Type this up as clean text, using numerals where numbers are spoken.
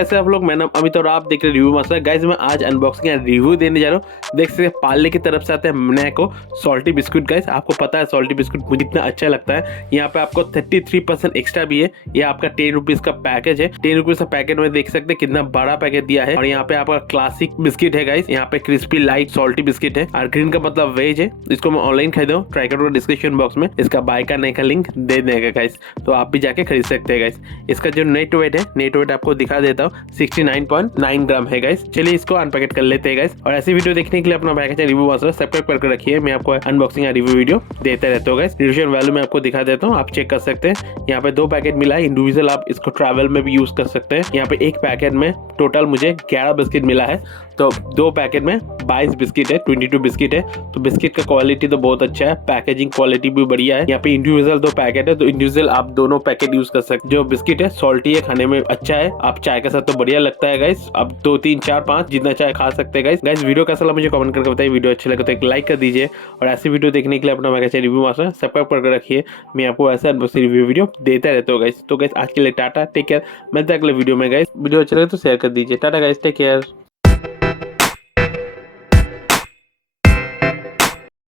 ऐसे आप लोग, मैंने अभी तो आप देख रहे रिव्यू मास्टर गाइस, मैं आज अनबॉक्सिंग या रिव्यू देने जा रहा हूँ। देख सकते हैं पार्ले की तरफ से आते हैं मैको सॉल्टी बिस्कुट गाइस। आपको पता है सॉल्टी बिस्कुट मुझे इतना अच्छा लगता है। यहाँ पे आपको 33% एक्स्ट्रा भी है। ये आपका 10 रुपीज का पैकेज है। 10 रुपीज का पैकेट में देख सकते हैं कितना बड़ा पैकेट दिया है। और यहाँ पे आपका क्लासिक बिस्किट है गाइस। यहाँ पे क्रिस्पी लाइट सॉल्टी बिस्किट है और ग्रीन का मतलब वेज है। इसको मैं ऑनलाइन खरीदा हूँ, ट्राई करूँगा डिस्क्रिप्शन बॉक्स में इसका बाय करने का लिंक दे देगा गाइस, तो आप भी जाके खरीद सकते हैं गाइस। इसका जो नेट वेट है, नेट वेट आपको दिखा देता हूँ, 69.9 ग्राम है गाइस। चलिए इसको अनपैकेट कर लेते हैं गाइस। और ऐसी वीडियो देखने के लिए अपना पैकेज रिव्यू मास्टर सब्सक्राइब करके रखिए। मैं आपको अनबॉक्सिंग या रिव्यू वीडियो देते रहता हूँ गाइस। डिस्क्रिप्शन वैल्यू में आपको दिखा देता हूँ, आप चेक कर सकते हैं। यहाँ पे 2 पैकेट मिला है इंडिविजुअल, आप इसको ट्रैवल में भी यूज कर सकते हैं। यहाँ पे एक पैकेट में टोटल मुझे 11 बिस्किट मिला है, तो 2 पैकेट में 22 बिस्किट है, 22 बिस्किट है। तो बिस्किट का क्वालिटी तो बहुत अच्छा है, पैकेजिंग क्वालिटी भी बढ़िया है। यहाँ पे इंडिविजुअल 2 पैकेट है, तो इंडिविजुअल आप दोनों पैकेट यूज कर सकते। जो बिस्किट है सॉल्टी है, खाने में अच्छा है, आप चाय के साथ तो बढ़िया लगता है गाइस। आप 2 3 4 5 जितना चाय खा सकते हैं गाइस। वीडियो कैसा लगा मुझे कमेंट करके बताइए। वीडियो अच्छी लगे तो एक लाइक कर दीजिए और ऐसी वीडियो देखने के लिए अपना मैकेज रिव्यू मास्टर सब्सक्राइब करके रखिए। मैं आपको ऐसा रिव्यू वीडियो देता रहता हूँ गाइस। तो गाइस आज के लिए टाटा, टेक केयर। मिलते हैं अगले वीडियो में गाइस। वीडियो अच्छा लगे तो शेयर कर दीजिए। Ta-ta guys, take care.